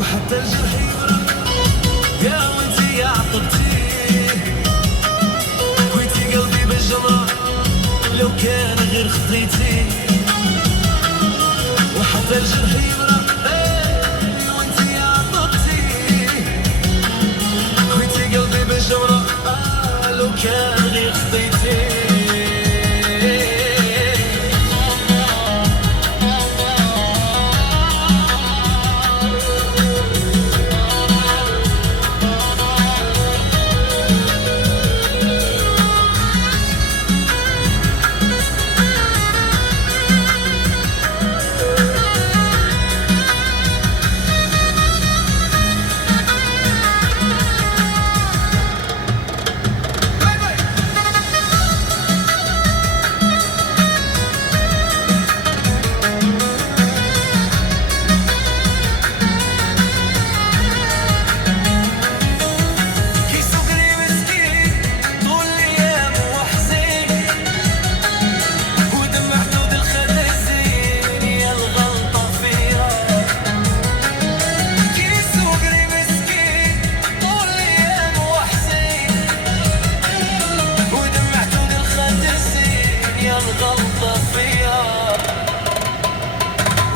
وحتى الجرح يبرد يا وانتي يا عقبتي كويتي قلبي بالجمرة لو كان غير خطيتي وحتى الجرح يبرد وانتي يا عقبتي كويتي قلبي بالجمرة لو كان غير خطيتي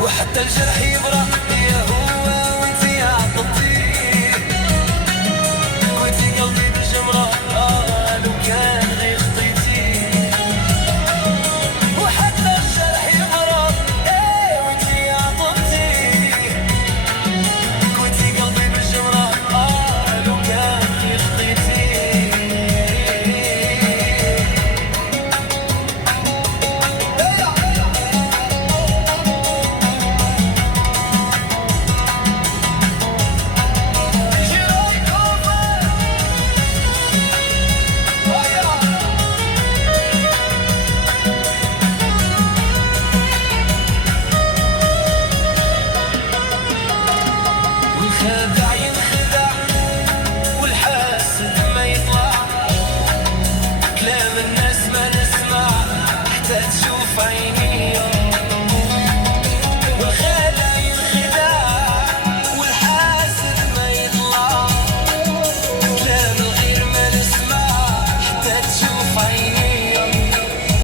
وحتى الجرح يبرى يا هو